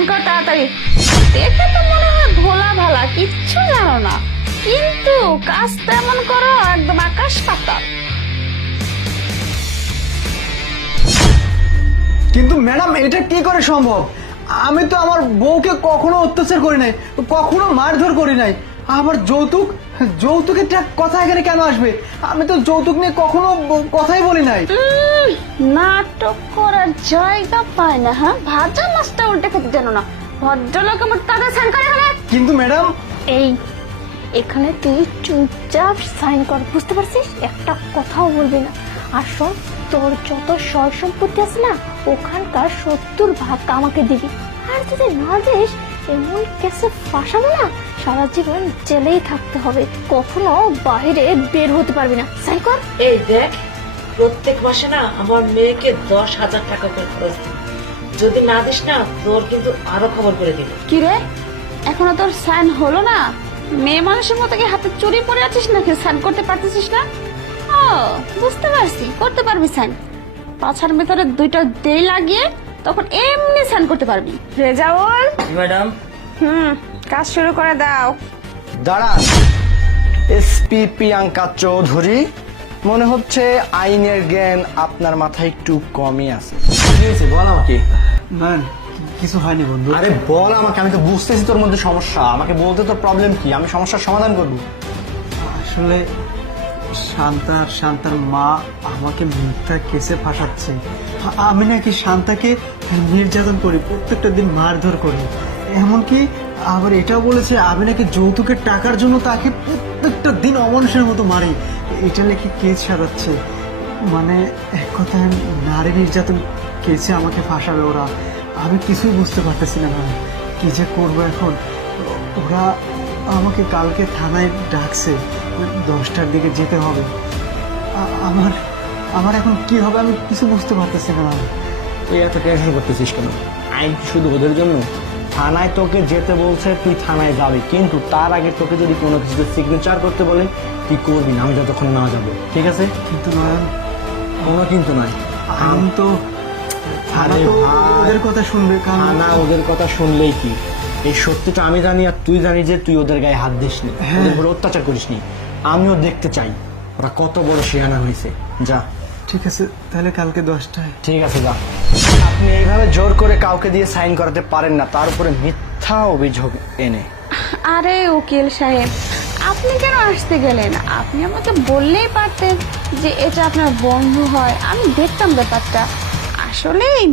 Sign কর তাড়াতাড়ি। দেখে তো মনে হয় ভোলা ভালা, কিচ্ছু জানো না, কিন্তু কাজ তেমন করো একদম আকাশ পাতাল। কিন্তু ম্যাডাম এটা কি করে সম্ভব? আমি তো আমার বউকে কখনো অত্যাচার করি নাই, কখনো মারধর করি নাই। আবার যৌতুকের কথা এখানে কেন আসবে? আমি তো যৌতুক নিয়ে কখনো কথাই বলি নাই। নাটক করার জায়গা পায় না, হ্যাঁ? ভাজা মাছটা উল্টে খেতে জানো না। ভদ্রলোক আমার তাদের সাইন করে হলে। কিন্তু ম্যাডাম এই এখানে তুই চুপচাপ সাইন কর, বুঝতে পারছিস? একটা কথাও বলবি না। আর শোন, তোর যত সয় সম্পত্তি আছে না, ওখানকার 70 ভাগ আমাকে দিবি। আর যদি না দিস, এমন কেসে ফাঁসাবো না, সারা জীবন জেলেই থাকতে হবে, কখনো বাইরে বের হতে পারবি না। সাইন কর। এই দেখ, প্রত্যেক মাসে না আমার মেয়েকে 10,000 টাকা করে খরচ দিই। যদি না দিস না, তোর কিন্তু আরো খবর করে দিবে। কি রে, এখনো তোর সাইন হলো না? মেয়ে মানুষের মতো কি হাতে চুরি পরে আছিস নাকি সাইন করতে পারতেছিস না? ও বুঝতে পারছি, করতে পারবি সাইন। পাছার ভেতরে 2টা দেই লাগিয়ে তখন এমনি সাইন করতে পারবি। রেজাউল, ম্যাডাম, কাজ শুরু করে দাও। দাঁড়ান, এসপি প্রিয়াঙ্কা চৌধুরী, মনে হচ্ছে আইনের জ্ঞান আপনার মাথায় একটু কমই আছে। কি হয়েছে বল আমাকে। না কিছু হয়নি বন্ধু। আরে বল আমাকে, আমি তো বুঝতেছি তোর মধ্যে সমস্যা। আমাকে বলতে তোর প্রবলেম কি, আমি সমস্যার সমাধান করবো। আসলে শান্তার মা আমাকে মিথ্যা কেসে ফাঁসাচ্ছে। আমি নাকি শান্তাকে নির্যাতন করি, প্রত্যেকটা দিন মারধর করি। এমনকি আবার এটাও বলেছে আমি নাকি যৌতুকের টাকার জন্য তাকে প্রত্যেকটা দিন অমানুষের মতো মারি। এটা নাকি কেস সারাচ্ছে, মানে এক কথায় নারী নির্যাতন কেসে আমাকে ফাঁসাবে ওরা। আমি কিছুই বুঝতে পারতেছি না ভাই, কি যে করবো এখন। ওরা আমাকে কালকে থানায় ডাকছে, 10টার দিকে যেতে হবে। আমার এখন কি হবে আমি কিছু বুঝতে পারতেছি না। তুই এত টেনশন করতেছিস কেন? আইন কি শুধু ওদের জন্য? থানায় তোকে যেতে বলছে, তুই থানায় যাবি, কিন্তু তার আগে তোকে যদি কোনো কিছুতে সিগনেচার করতে বলে তুই করবি না, আমি যতক্ষণ না যাবো, ঠিক আছে? কিন্তু নয়ন, কোনো কিন্তু নয়। আইন তো থানা তো ওদের কথা শুনবে। থানা ওদের কথা শুনলেই কি, এই সত্যিটা আমি জানি আর তুই জানি যে তুই ওদের গায়ে হাত দিসনি, ওদের উপর অত্যাচার করিসনি। আমিও দেখতে চাই ওরা কত বড় শিয়ানা হয়েছে। যা। ঠিক আছে, তাহলে কালকে 10টায়। ঠিক আছে, যা। আপনি এইভাবে জোর করে কাউকে দিয়ে সাইন করাতে পারেন না, তার উপরে মিথ্যা অভিযোগ এনে। আরে উকিল সাহেব, আপনি কেন আসতে গেলেন? আপনি আমাকে বললেই পারতেন যে এটা আপনার বন্ধু হয়, আমি দেখতাম ব্যাপারটা। আসলে এই